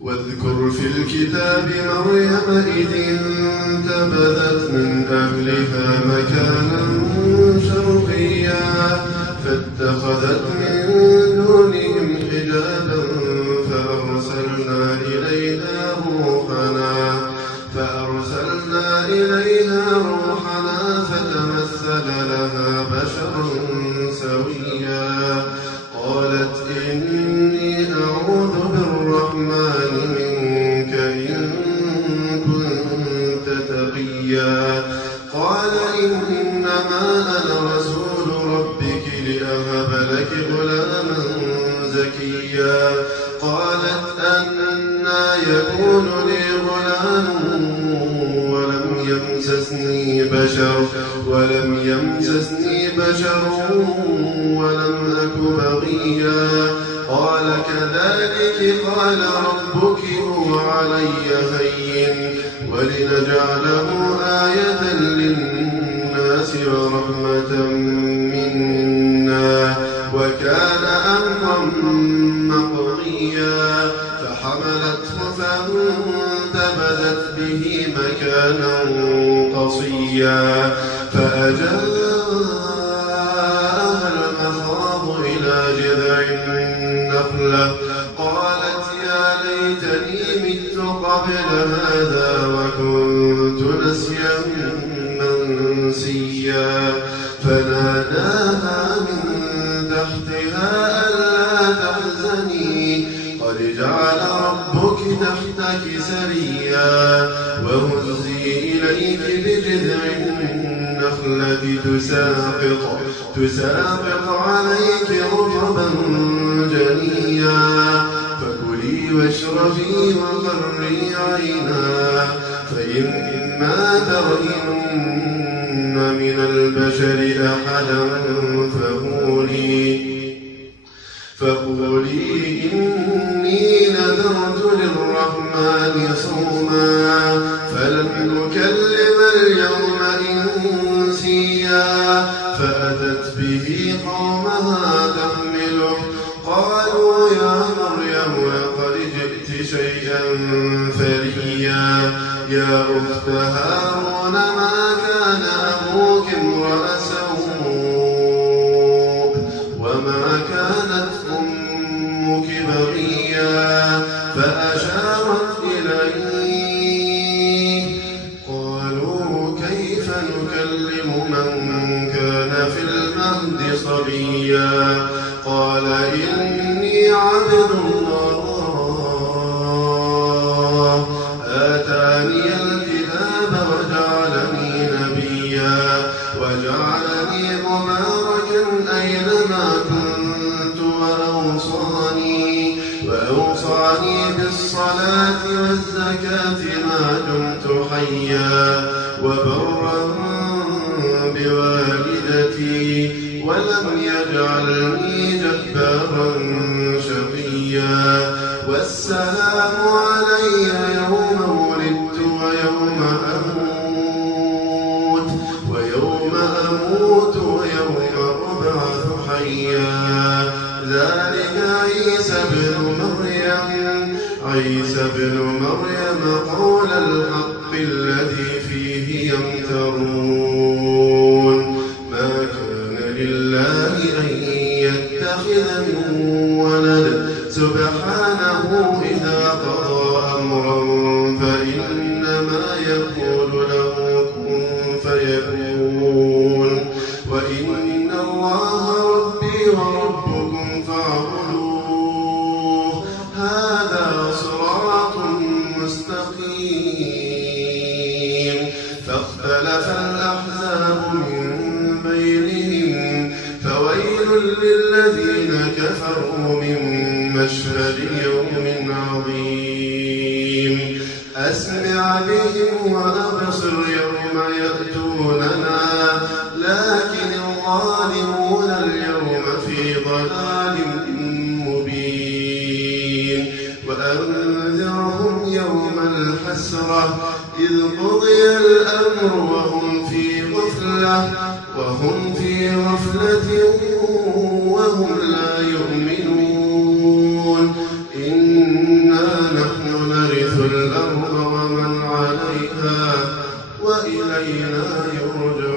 واذكر في الكتاب مريم إذ انتبذت من أهلها مكانا شرقيا فاتخذت من دونهم حجابا فأرسلنا إليها روحنا فتمثل لها بشرا سويا قالت إني أعوذ بالرحمن منك إن كنت تقيا قال إنما أنا رسول ربك لأهب لك غلاما زكيا قالت أنى يكون لي غلام ولم يمسسني بشر ولم أك بغيا قال كذلك قال ربك هو علي هين ولنجعله آية للناس ورحمة منا وكان أمرا مقضيا فحملته فانتبذت به مكانا قصيا فأجاءها المخاض إلى جذع النخلة قالت يا ليتني مت قبل هذا وكنت نسيا منسيا فناداها من تحتها ألا تحزني قد جعل ربك تحتك سريا وهزي إليك بجذع النخلة تساقط عليك رطبا جنيا فكلي واشربي وقري عينا فإما ترين من البشر أحدا فقولي إني نذرت للرحمن صوما فلن نكلم اليوم إنسيا فأتت به قومها تحمله قالوا يا مريم لقد جئت شيئا فريا يا أخت هارون ما كان أبوك امرأ سوء وما كانت أمك بغيا فأشارت إليه قالوا كيف نكلم من كان في المهد صبيا قال إني عبد الله آتاني الكتاب وجعلني نبيا وجعلني مباركا أينما كنت وأوصاني بالصلاة والزكاة ما دمت حيا وبرا بوالدتي ولم يجعلني جبارا شقيا والسلام علي يوم ولدت ويوم أموت ويوم أبعث حيا ذلك عيسى بن مريم قول الحق الذي فيه يمترون ما كان لله أن يتخذ من ولد سبحانه إذا قضى أمرا فإنما يقول له كن فيكون وإن الله ربي وربكم فاعبدوه هذا صراط مستقيم فاختلف الأحزاب من بينهم فويل للذين كفروا من مشهد يوم عظيم أسمع بهم وأبصر يوم يأتوننا لكن الظالمون اليوم في ضلال مبين وأنذرهم يوم الحسرة إذ قضي الأمر وهم في غفلة وهم لا يؤمنون إنا نحن يرث الأرض ومن عليها وإلينا يرجعون.